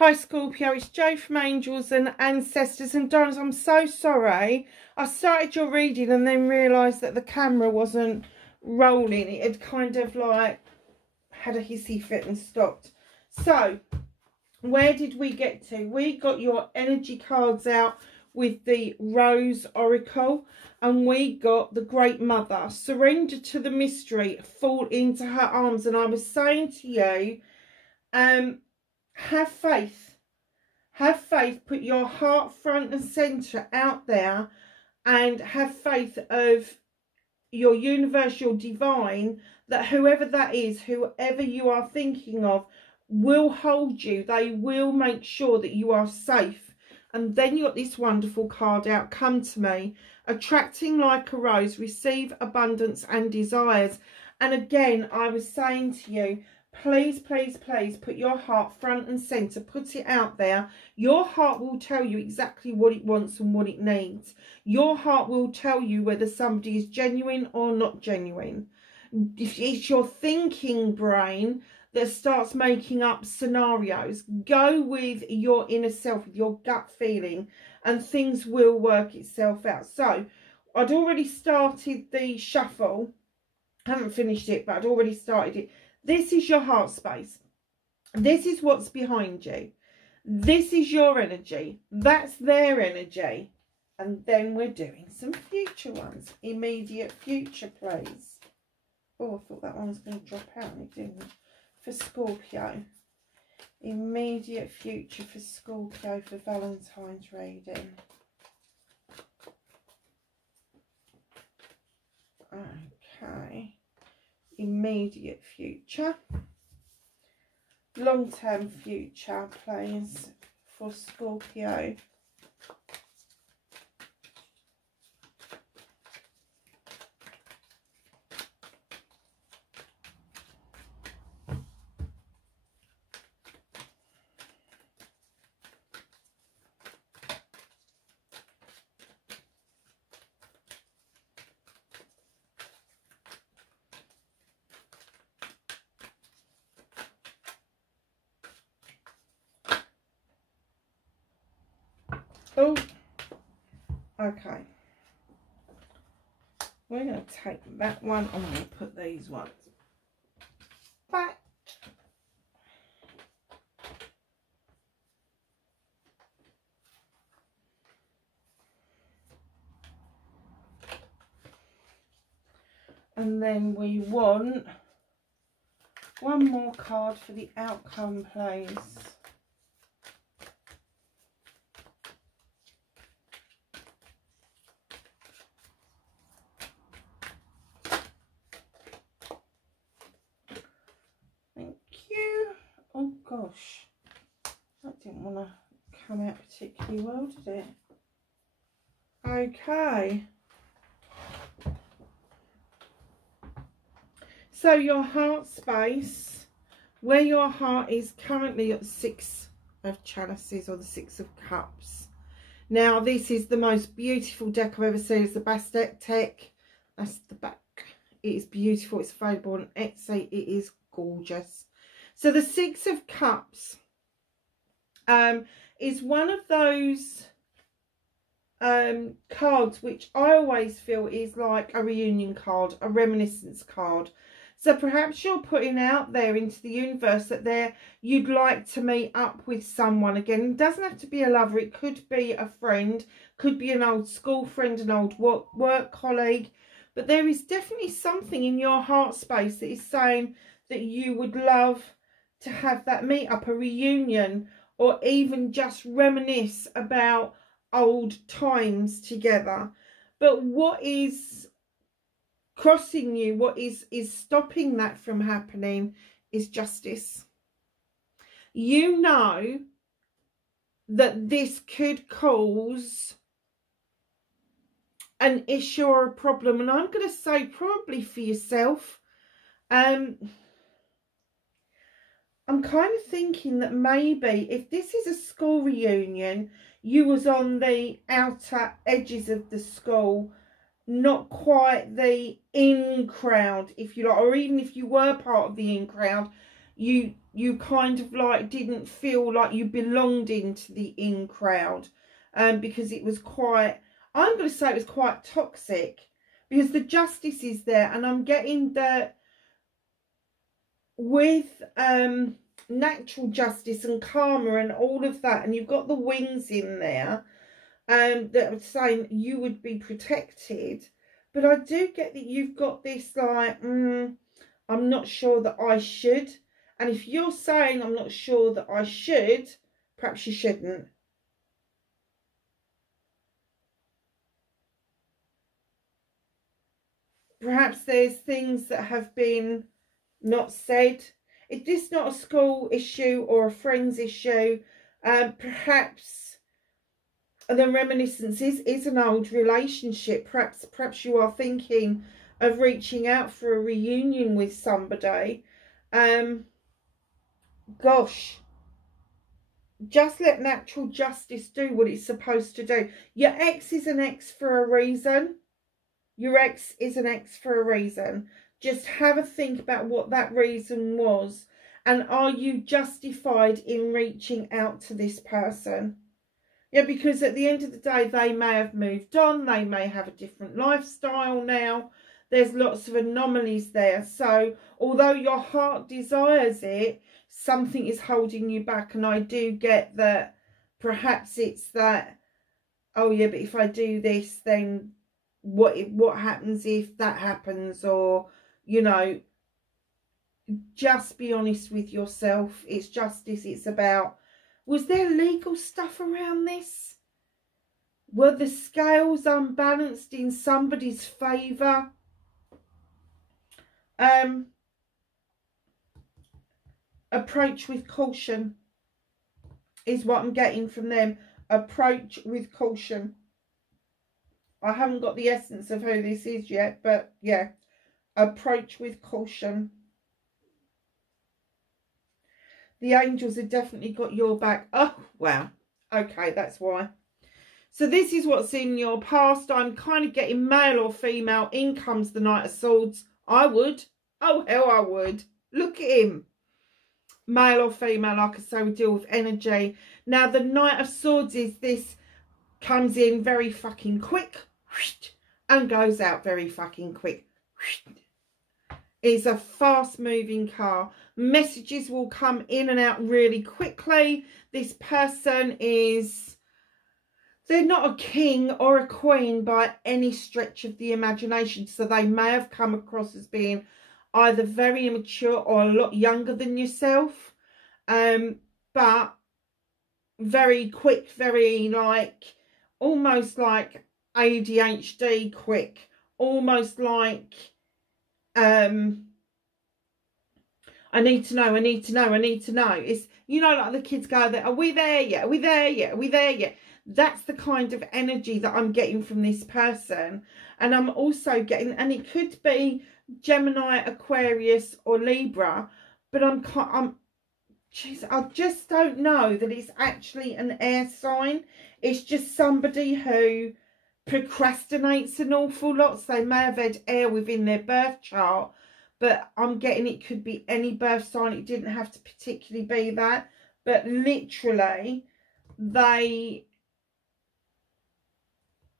Hi Scorpio, it's Jo from Angels and Ancestors. And Dons, I'm so sorry. I started your reading and then realised that the camera wasn't rolling. It had kind of like had a hissy fit and stopped. So, where did we get to? We got your energy cards out with the Rose Oracle. And we got the Great Mother. Surrender to the mystery. Fall into her arms. And I was saying to you, have faith. Have faith. Put your heart front and centre out there. And have faith of your universe, your divine, that whoever that is, whoever you are thinking of, will hold you. They will make sure that you are safe. And then you got this wonderful card out. Come to me. Attracting like a rose. Receive abundance and desires. And again, I was saying to you, please, please, please put your heart front and centre. Put it out there. Your heart will tell you exactly what it wants and what it needs. Your heart will tell you whether somebody is genuine or not genuine. If it's your thinking brain that starts making up scenarios, go with your inner self, with your gut feeling, and things will work itself out. So, I'd already started the shuffle. I haven't finished it, but I'd already started it. This is your heart space. This is what's behind you. This is your energy. That's their energy. And then we're doing some future ones. Immediate future, please. Oh, I thought that one was going to drop out and it didn't. For Scorpio. Immediate future for Scorpio for Valentine's reading. Okay. Immediate future. Long-term future, please, for Scorpio. Oh, okay. We're going to take that one and we'll put these ones back. And then we want one more card for the outcome, please. Oh gosh, that didn't want to come out particularly well, did it? Okay. So your heart space, where your heart is currently at 6 of chalices or the 6 of cups. Now this is the most beautiful deck I've ever seen. It's the best deck. That's the back. It is beautiful. It's available on Etsy. It is gorgeous. So the 6 of Cups is one of those cards which I always feel is like a reunion card, a reminiscence card. So perhaps you're putting out there into the universe that you'd like to meet up with someone again. It doesn't have to be a lover. It could be a friend, could be an old school friend, an old work colleague. But there is definitely something in your heart space that is saying that you would love to have that meet up, a reunion, or even just reminisce about old times together. But what is crossing you, what is stopping that from happening, is justice. You know that this could cause an issue or a problem, and I'm going to say probably for yourself. I'm kind of thinking that maybe if this is a school reunion, you was on the outer edges of the school, not quite the in crowd, if you like, or even if you were part of the in crowd, you kind of like didn't feel like you belonged into the in crowd, because it was quite, I'm going to say it was quite toxic, because the justice is there, and I'm getting that with natural justice and karma and all of that, and you've got the wings in there, that are saying you would be protected. But I do get that you've got this like, I'm not sure that I should. And if you're saying I'm not sure that I should, perhaps you shouldn't. Perhaps there's things that have been not said. If this is not a school issue or a friend's issue, perhaps the reminiscences is an old relationship. Perhaps you are thinking of reaching out for a reunion with somebody. Gosh, just let natural justice do what it's supposed to do. Your ex is an ex for a reason. Your ex is an ex for a reason. Just have a think about what that reason was, and are you justified in reaching out to this person? Yeah, because at the end of the day, they may have moved on. They may have a different lifestyle now. There's lots of anomalies there. So although your heart desires it, something is holding you back. And I do get that perhaps it's that, oh yeah, but if I do this, then what happens if that happens? Or, you know, just be honest with yourself. It's justice. It's about, was there legal stuff around this? Were the scales unbalanced in somebody's favour? Approach with caution is what I'm getting from them. Approach with caution. I haven't got the essence of who this is yet, but yeah, approach with caution. The angels have definitely got your back. Oh, wow. Okay, that's why. So this is what's in your past. I'm kind of getting male or female. In comes the Knight of Swords. I would. Oh, hell I would. Look at him. Male or female, like I say, we deal with energy. Now, the Knight of Swords is this, comes in very fucking quick and goes out very fucking quick. It's a fast moving car. Messages will come in and out really quickly. This person is, they're not a king or a queen by any stretch of the imagination. So they may have come across as being either very immature or a lot younger than yourself. But very quick, very like, almost like ADHD quick. Almost like, I need to know, I need to know, I need to know. It's, you know, like the kids go there, are we there yet? Are we there yet? Are we there yet? That's the kind of energy that I'm getting from this person. And I'm also getting, and it could be Gemini, Aquarius or Libra, but geez, I just don't know that it's actually an air sign. It's just somebody who procrastinates an awful lot. So they may have had air within their birth chart, but I'm getting it could be any birth sign. It didn't have to particularly be that, but literally they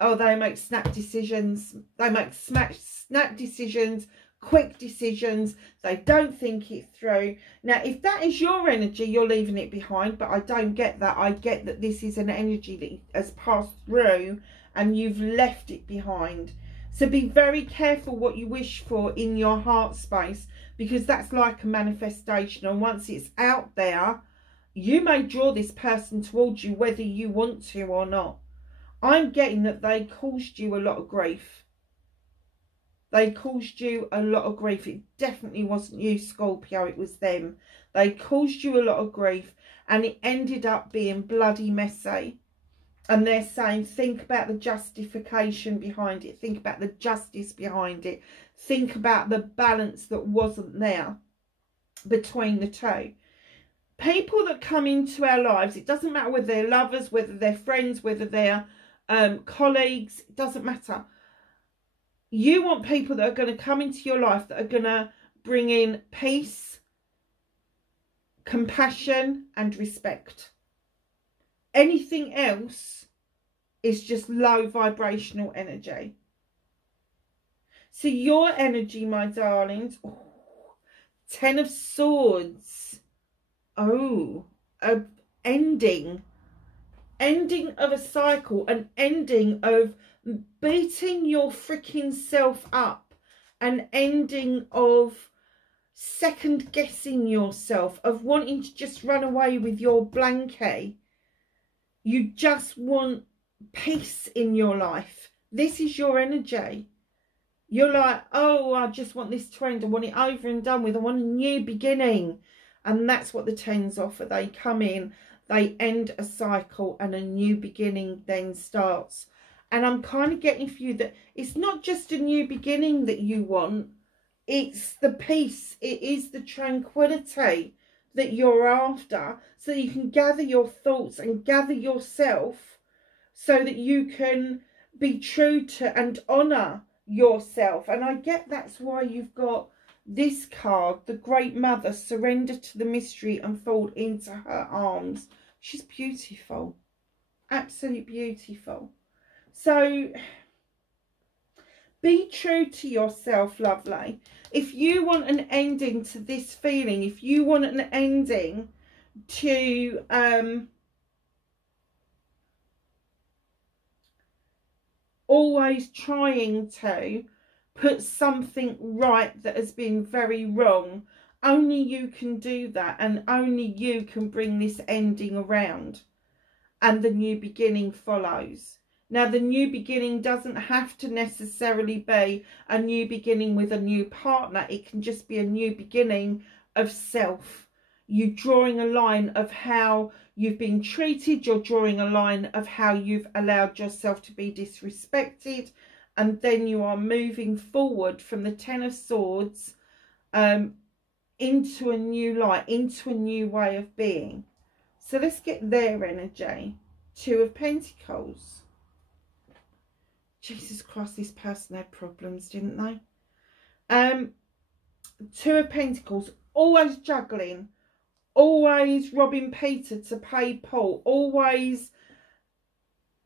make snap decisions. They make snap decisions, quick decisions. They don't think it through. Now, if that is your energy, you're leaving it behind, but I don't get that. I get that this is an energy that has passed through and you've left it behind. So be very careful what you wish for in your heart space, because that's like a manifestation. And once it's out there, you may draw this person towards you whether you want to or not. I'm getting that they caused you a lot of grief. They caused you a lot of grief. It definitely wasn't you, Scorpio. It was them. They caused you a lot of grief, and it ended up being bloody messy. And they're saying, think about the justification behind it. Think about the justice behind it. Think about the balance that wasn't there between the two. People that come into our lives, it doesn't matter whether they're lovers, whether they're friends, whether they're colleagues, it doesn't matter. You want people that are going to come into your life that are going to bring in peace, compassion and respect. Anything else is just low vibrational energy. So your energy, my darlings, Ten of Swords. Oh, a ending of a cycle, an ending of beating your freaking self up, an ending of second guessing yourself, of wanting to just run away with your blankie. You just want peace in your life. This is your energy. You're like, oh, I just want this to end. I want it over and done with. I want a new beginning. And that's what the Tens offer. They come in, they end a cycle, and a new beginning then starts. And I'm kind of getting for you that it's not just a new beginning that you want. It's the peace. It is the tranquility that you're after, so that you can gather your thoughts and gather yourself, so that you can be true to and honour yourself. And I get that's why you've got this card, the Great Mother, surrender to the mystery and fall into her arms. She's beautiful, absolutely beautiful. So be true to yourself, lovely. If you want an ending to this feeling, if you want an ending to always trying to put something right that has been very wrong, only you can do that, and only you can bring this ending around, and the new beginning follows. Now, the new beginning doesn't have to necessarily be a new beginning with a new partner. It can just be a new beginning of self. You're drawing a line of how you've been treated. You're drawing a line of how you've allowed yourself to be disrespected. And then you are moving forward from the Ten of Swords into a new light, into a new way of being. So let's get their energy. Two of Pentacles. Jesus Christ, this person had problems, didn't they? Two of Pentacles, always juggling, always robbing Peter to pay Paul, always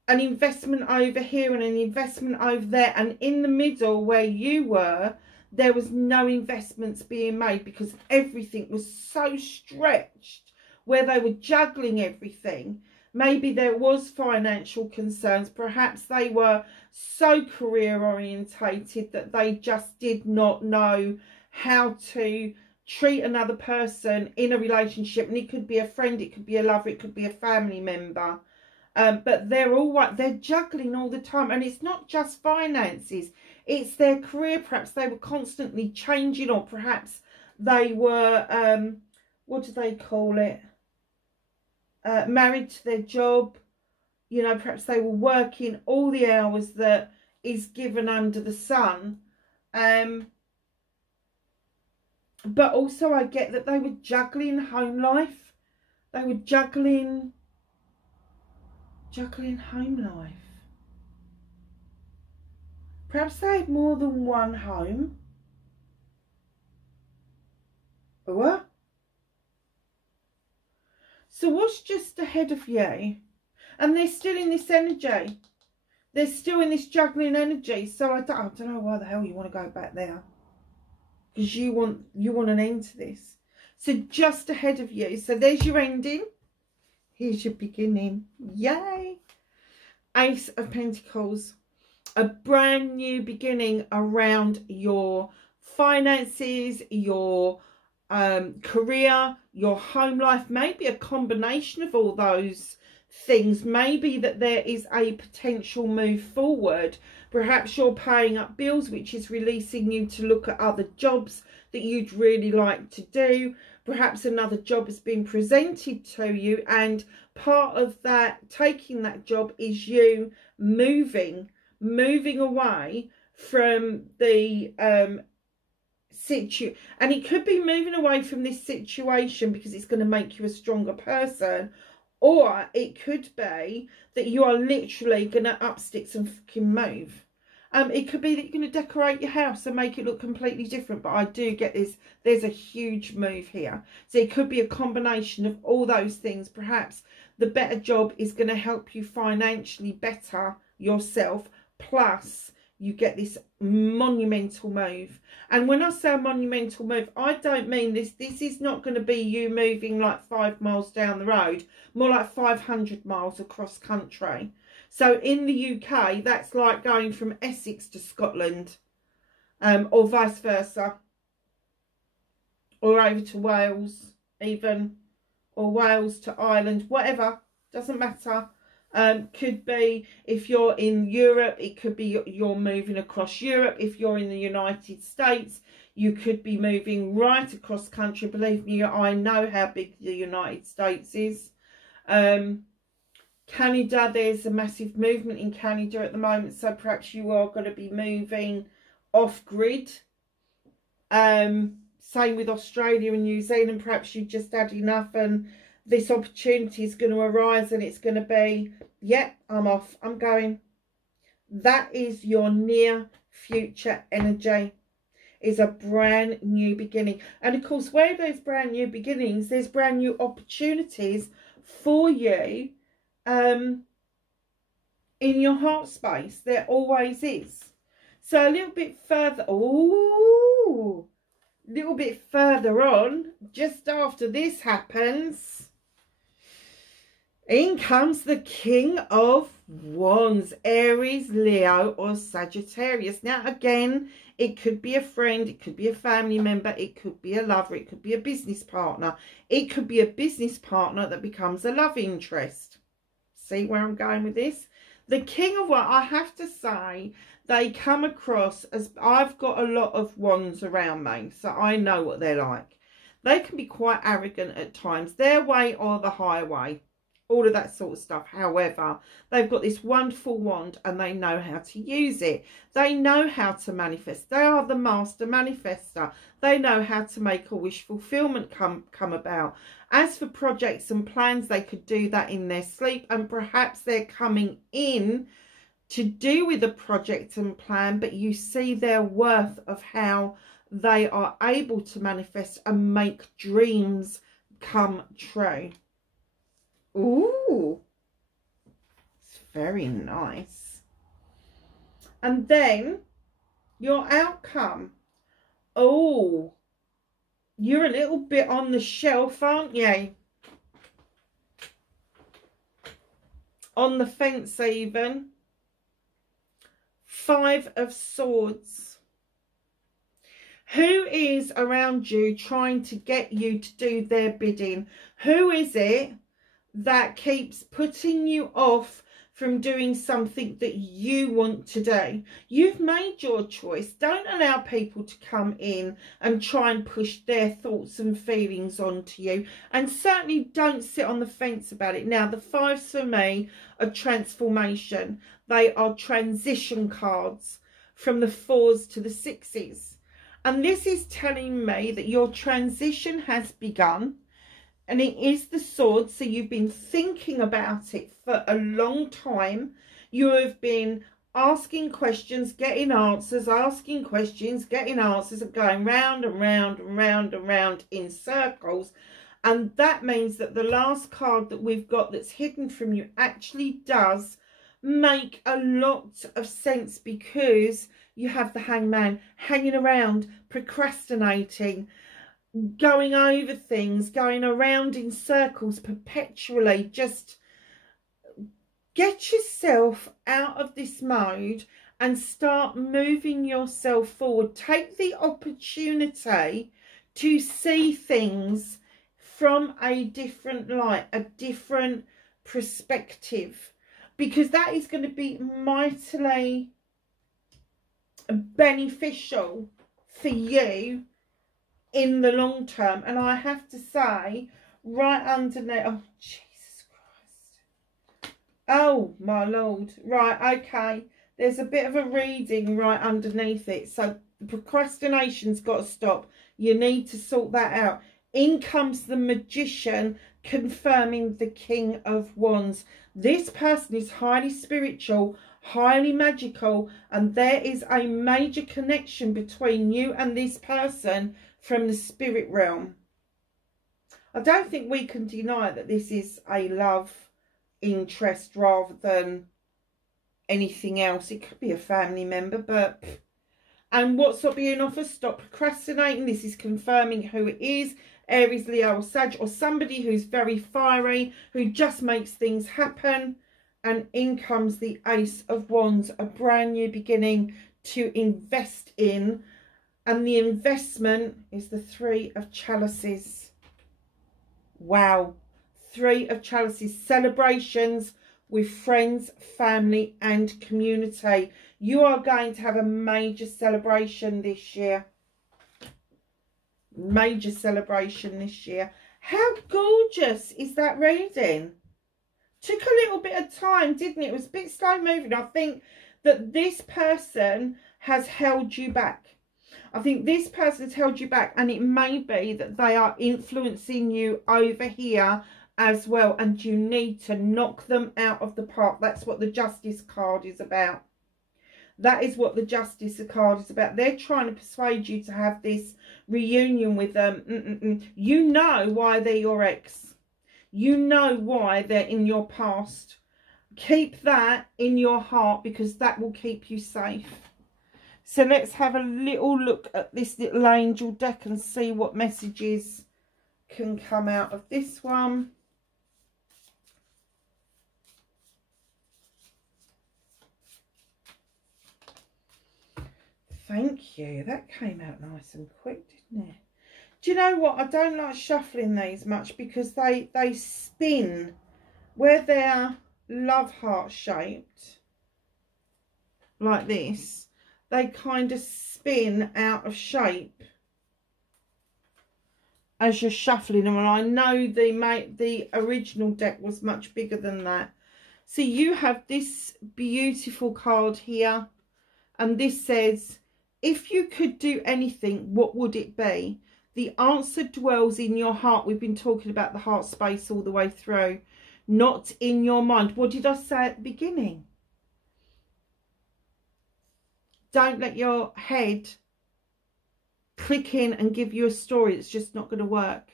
an investment over here and an investment over there, and in the middle where you were, there was no investments being made because everything was so stretched, where they were juggling everything. Maybe there was financial concerns. Perhaps they were so career orientated that they just did not know how to treat another person in a relationship. And it could be a friend, it could be a lover, it could be a family member. But they're juggling all the time. And it's not just finances. It's their career. Perhaps they were constantly changing, or perhaps they were, what do they call it? Married to their job. You know, perhaps they were working all the hours that is given under the sun. But also I get that they were juggling home life. They were juggling home life. Perhaps they had more than one home. What? So what's just ahead of you? And they're still in this energy. They're still in this juggling energy. So I don't know why the hell you want to go back there. Because you want an end to this. So just ahead of you. So there's your ending. Here's your beginning. Yay. Ace of Pentacles. A brand new beginning around your finances, your career, your home life. Maybe a combination of all those things. Maybe that there is a potential move forward. Perhaps you're paying up bills, which is releasing you to look at other jobs that you'd really like to do. Perhaps another job has been presented to you, and part of that, taking that job, is you moving away from the and it could be moving away from this situation because it's going to make you a stronger person. Or it could be that you are literally going to up sticks and fucking move. It could be that you're going to decorate your house and make it look completely different. But I do get this. There's a huge move here. So it could be a combination of all those things. Perhaps the better job is going to help you financially better yourself. Plus, you get this monumental move. And when I say a monumental move, I don't mean this. This is not going to be you moving like 5 miles down the road. More like 500 miles across country. So in the UK, that's like going from Essex to Scotland, or vice versa, or over to Wales even, or Wales to Ireland, whatever, doesn't matter. Could be if you're in Europe, it could be you're moving across Europe. If you're in the United States, you could be moving right across country. Believe me, I know how big the United States is. Canada, there's a massive movement in Canada at the moment, so perhaps you are going to be moving off-grid. Same with Australia and New Zealand. Perhaps you've just had enough and this opportunity is going to arise and it's going to be, yeah, I'm off, I'm going. That is your near future energy. Is a brand new beginning. And of course, where there's brand new beginnings, there's brand new opportunities for you. In your heart space, there always is. So a little bit further, oh, a little bit further on, just after this happens, in comes the King of Wands, Aries, Leo, or Sagittarius. Now, again, it could be a friend, it could be a family member, it could be a lover, it could be a business partner. It could be a business partner that becomes a love interest. See where I'm going with this? The King of Wands, I have to say, they come across as, I've got a lot of wands around me, so I know what they're like. They can be quite arrogant at times, their way or the highway, all of that sort of stuff. However, they've got this wonderful wand and they know how to use it. They know how to manifest. They are the master manifester. They know how to make a wish fulfillment come about. As for projects and plans, they could do that in their sleep, and perhaps they're coming in to do with a project and plan, but you see their worth of how they are able to manifest and make dreams come true. Ooh, it's very nice. And then your outcome. Oh, you're a little bit on the shelf, aren't you? On the fence even. 5 of Swords. Who is around you trying to get you to do their bidding? Who is it that keeps putting you off from doing something that you want to do? You've made your choice. Don't allow people to come in and try and push their thoughts and feelings onto you. And certainly don't sit on the fence about it. Now, the 5s for me are transformation. They are transition cards from the 4s to the 6s. And this is telling me that your transition has begun. And it is the Sword, so you've been thinking about it for a long time. You have been asking questions, getting answers, asking questions, getting answers, and going round and round and round and round in circles. And that means that the last card that we've got that's hidden from you actually does make a lot of sense, because you have the Hangman hanging around, procrastinating, going over things, going around in circles perpetually. Just get yourself out of this mode and start moving yourself forward. Take the opportunity to see things from a different light, a different perspective, because that is going to be mightily beneficial for you in the long term. And I have to say, right underneath, oh Jesus Christ, oh my Lord, right, okay, there's a bit of a reading right underneath it. So the procrastination's got to stop. You need to sort that out. In comes the Magician, confirming the King of Wands. This person is highly spiritual, highly magical, and there is a major connection between you and this person from the spirit realm. I don't think we can deny that this is a love interest rather than anything else. It could be a family member, but... And what's not being offered? Stop procrastinating. This is confirming who it is. Aries, Leo, or Sag, or somebody who's very fiery, who just makes things happen. And in comes the Ace of Wands, a brand new beginning to invest in. And the investment is the Three of Chalices. Wow. Three of Chalices. Celebrations with friends, family and community. You are going to have a major celebration this year. Major celebration this year. How gorgeous is that reading? Took a little bit of time, didn't it? It was a bit slow moving. I think that this person has held you back. I think this person has held you back, and it may be that they are influencing you over here as well, and you need to knock them out of the park. That's what the Justice card is about. That is what the Justice card is about. They're trying to persuade you to have this reunion with them. You know why they're your ex. You know why they're in your past. Keep that in your heart, because that will keep you safe. So let's have a little look at this little angel deck and see what messages can come out of this one. Thank you. That came out nice and quick, didn't it? Do you know what? I don't like shuffling these much because they spin where they're love heart shaped like this. They kind of spin out of shape as you're shuffling them. And I know the original deck was much bigger than that. So you have this beautiful card here. And this says, if you could do anything, what would it be? The answer dwells in your heart. We've been talking about the heart space all the way through. Not in your mind. What did I say at the beginning? Don't let your head click in and give you a story that's just not going to work.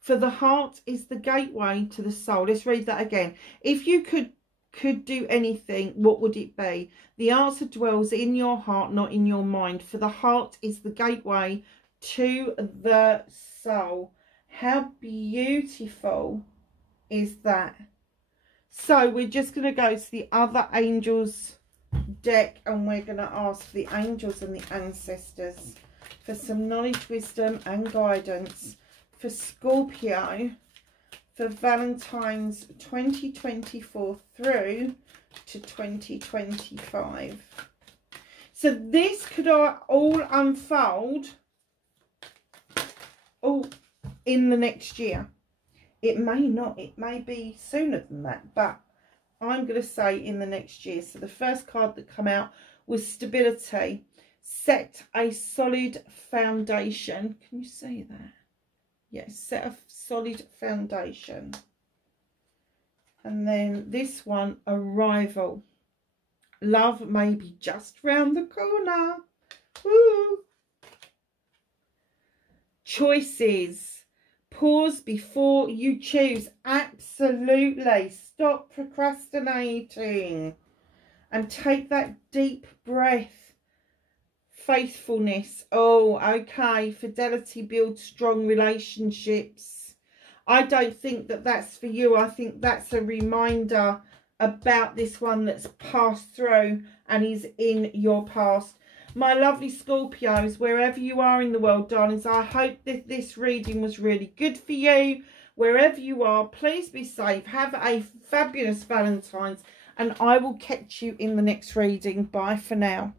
For the heart is the gateway to the soul. Let's read that again. If you could do anything, what would it be? The answer dwells in your heart, not in your mind. For the heart is the gateway to the soul. How beautiful is that? So we're just going to go to the other angels deck, and we're going to ask the angels and the ancestors for some knowledge, wisdom and guidance for Scorpio for Valentine's 2024 through to 2025. So this could all unfold in the next year. It may not. It may be sooner than that, but I'm going to say in the next year. So the first card that came out was stability. Set a solid foundation. Can you see that? Yes, set a solid foundation. And then this one, arrival. Love may be just round the corner. Woo! Choices. Pause before you choose. Absolutely. Stop procrastinating and take that deep breath. Faithfulness. Oh, okay. Fidelity builds strong relationships. I don't think that that's for you. I think that's a reminder about this one that's passed through and is in your past. My lovely Scorpios, wherever you are in the world, darlings, I hope that this reading was really good for you. Wherever you are, please be safe. Have a fabulous Valentine's, and I will catch you in the next reading. Bye for now.